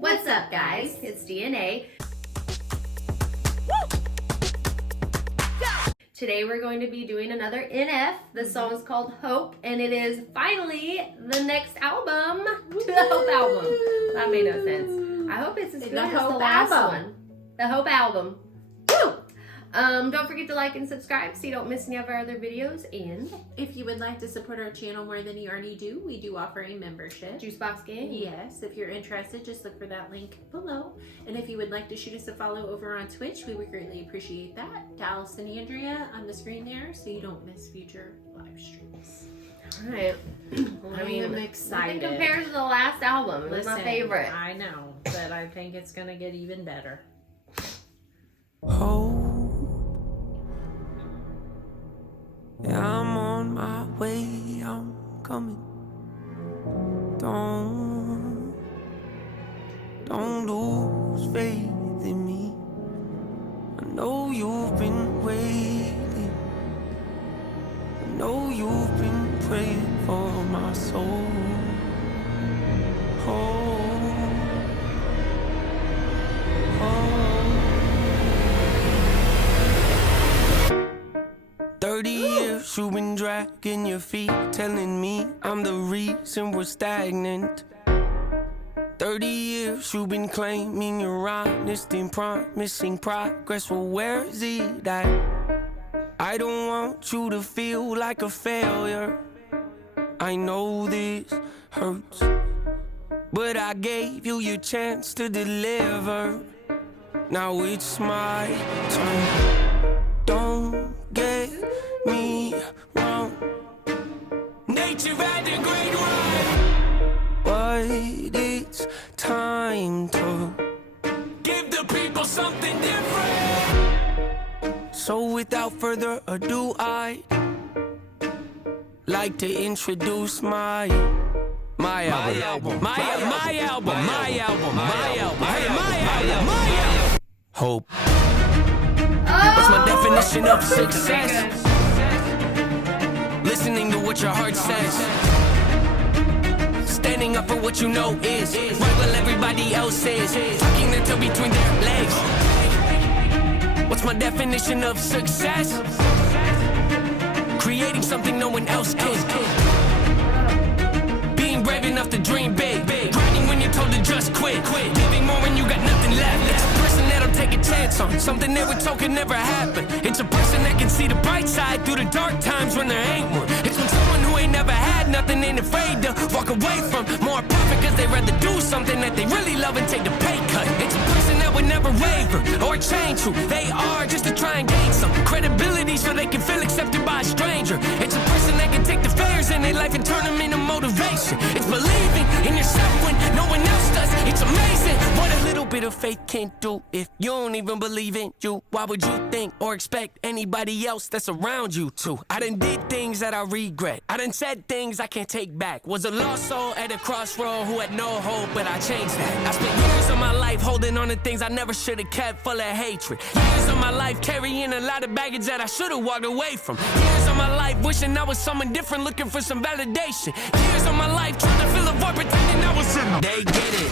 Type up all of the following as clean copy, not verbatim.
What's up, guys? It's DNA. Today we're going to be doing another NF. The song is called Hope, and it is finally the next album to the Hope album. That made no sense. I hope it's as good as the last one. The Hope album. Woo! Don't forget to like and subscribe so you don't miss any of our other videos. And if you would like to support our channel more than you already do, we do offer a membership. Juicebox Gang. Yes, if you're interested, just look for that link below. And if you would like to shoot us a follow over on Twitch, we would greatly appreciate that. Dallas and Andrea on the screen there so you don't miss future live streams. All right. I mean, I'm excited. Nothing compares to the last album. It was my favorite. I know, but I think it's going to get even better. Hope. Yeah, I'm on my way, I'm coming. Don't lose faith in me. I know you've been waiting. I know you've been praying for my soul. Hope. 30 years you've been dragging your feet, telling me I'm the reason we're stagnant. 30 years you've been claiming you're honest and promising progress. Well, where is it at? I don't want you to feel like a failure. I know this hurts, but I gave you your chance to deliver. Now it's my turn. Don't get me wrong. Nature had a great run, but it's time to give the people something different. So without further ado, I'd like to introduce my album. Hope. What's my definition of success? Listening to what your heart says. Standing up for what you know is right while everybody else is tucking their toe between their legs. What's my definition of success? Creating something no one else can. Being brave enough to dream big. Grinding when you're told to just quit. Giving more when you got nothing left. It's a person that'll take a chance on something they were told could never happen. It's a person that can see the bright side through the dark times when there ain't one. It's when someone who ain't never had nothing ain't afraid to walk away from more profit because they rather do something that they really love and take the pay cut. It's a person that would never waver or change who they are just to try and gain some credibility so they can feel accepted by a stranger. It's a person that can take the failures in their life and turn them into motivation. It's believing in yourself when no one else does. It's amazing what a little bit of faith can do. If you don't even believe in you, why would you think or expect anybody else that's around you to? I done did things that I regret. I done said things I can't take back. Was a lost soul at a crossroad who had no hope, but I changed that. I spent years of my life holding on to things I never should have kept, full of hatred. Years of my life carrying a lot of baggage that I should have walked away from. Years of my life wishing I was someone different, looking for some validation. Years of my life trying to fill a void, pretending I was in them. They get it.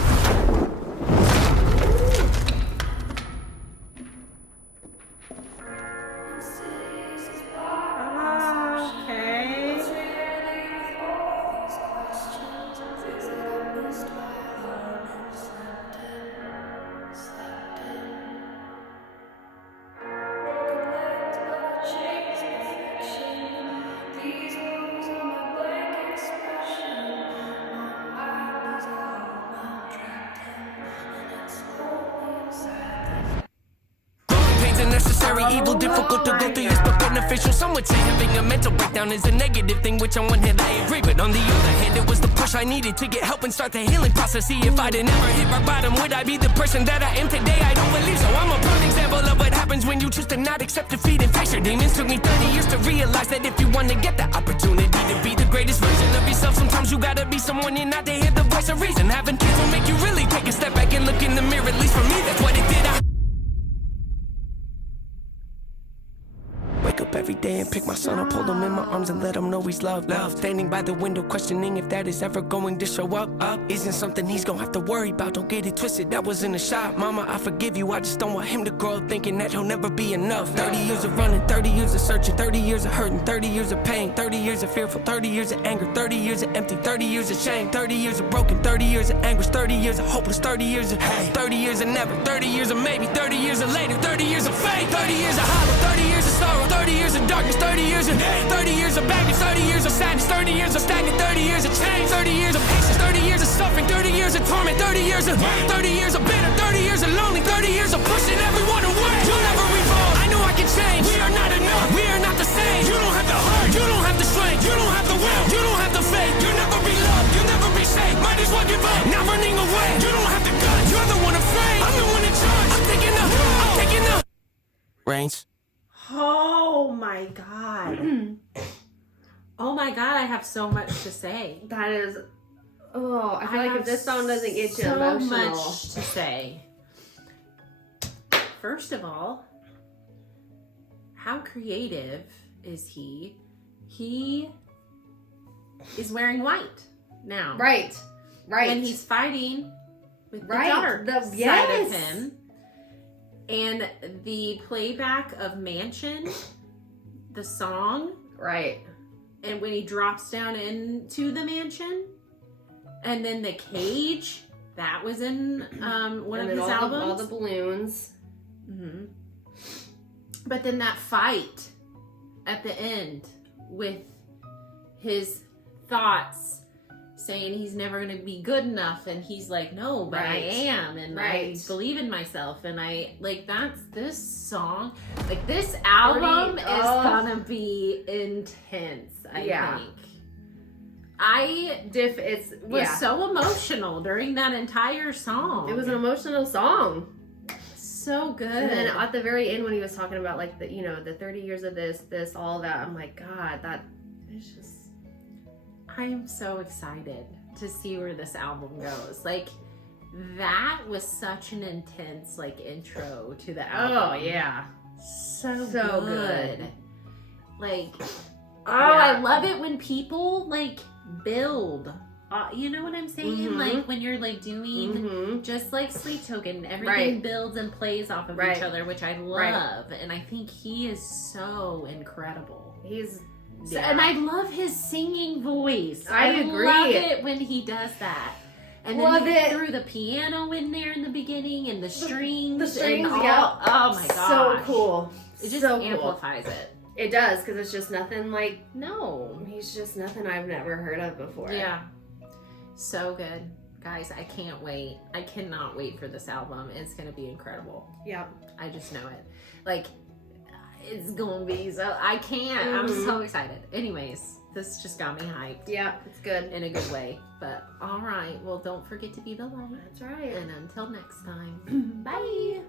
Necessary evil, difficult to go through, yes, but beneficial. Some would say having a mental breakdown is a negative thing, which on one hand I agree, but on the other hand it was the push I needed to get help and start the healing process. See, if I'd never hit rock bottom, would I be the person that I am today? I don't believe so. I'm a prime example of what happens when you choose to not accept defeat and face your demons. Took me 30 years to realize that if you want to get the opportunity to be the greatest version of yourself, sometimes you gotta be someone you're not to hear the voice of reason. Having kids will make you really take a step back and look in the mirror. At least for me, that's what it did. I wake up every day and pick my son up, hold him in my arms and let him know he's loved. Standing by the window questioning if that is ever going to show up. Isn't something he's gonna have to worry about, don't get it twisted, that was in the shop. Mama, I forgive you, I just don't want him to grow up thinking that he'll never be enough. 30 years of running, 30 years of searching, 30 years of hurting, 30 years of pain, 30 years of fearful, 30 years of anger, 30 years of empty, 30 years of shame, 30 years of broken, 30 years of anguish, 30 years of hopeless, 30 years of hey, 30 years of never, 30 years of maybe, 30 years of later, 30 years of faith, 30 years of hollow, 30 years of sorrow, 30 years of darkness, 30 years of hate, 30 years of baggage, 30 years of sadness, 30 years of stagnant, 30 years of change, 30 years of patience, 30 years of suffering, 30 years of torment, 30 years of 30 years of bitter, 30 years of lonely, 30 years of pushing everyone away. You'll never revolve. I know I can change. We are not enough. We are not the same. You don't have the heart. You don't have the strength. You don't have the will. You don't have the faith. You'll never be loved. You'll never be safe. Might as well give up. Not running away. You don't have the guts. You're the one afraid. I'm the one in charge. I'm taking up. I'm taking up. Reigns. Oh my God. Oh my God, I have so much to say. That is, I feel like if this song doesn't get you so emotional. much to say. First of all, how creative is he? He is wearing white now. Right. And he's fighting with the dark side of him. And the playback of Mansion, the song. Right. And when he drops down into the mansion. And then the cage, that was in one of his albums. All the balloons. Mm-hmm. But then that fight at the end with his thoughts saying he's never going to be good enough, and he's like, no, but I am, and I believe in myself, and I like that's this song, like this album is gonna be intense. I think. I was so emotional during that entire song. It was an emotional song. So good. And then at the very end when he was talking about like the 30 years of this, all that, I'm like, God, that is just. I am so excited to see where this album goes. Like, that was such an intense like intro to the album. Oh yeah. So good. Like, I love it when people like build. You know what I'm saying? Mm-hmm. Like when you're like doing just like Sleep Token, everything builds and plays off of each other, which I love. And I think he is so incredible. And I love his singing voice. I agree. Love it when he does that. And then he threw the piano in there in the beginning and the strings. The strings, Oh my god. So cool. It just amplifies it. It does, because it's just nothing like, no. He's just nothing I've never heard of before. Yeah. So good. Guys, I can't wait. I cannot wait for this album. It's going to be incredible. Yeah. I just know it. Like, it's going to be so, I can't. I'm so excited. Anyways, this just got me hyped. Yeah, it's good. In a good way. But, all right. Well, don't forget to be the light. That's right. And until next time, bye.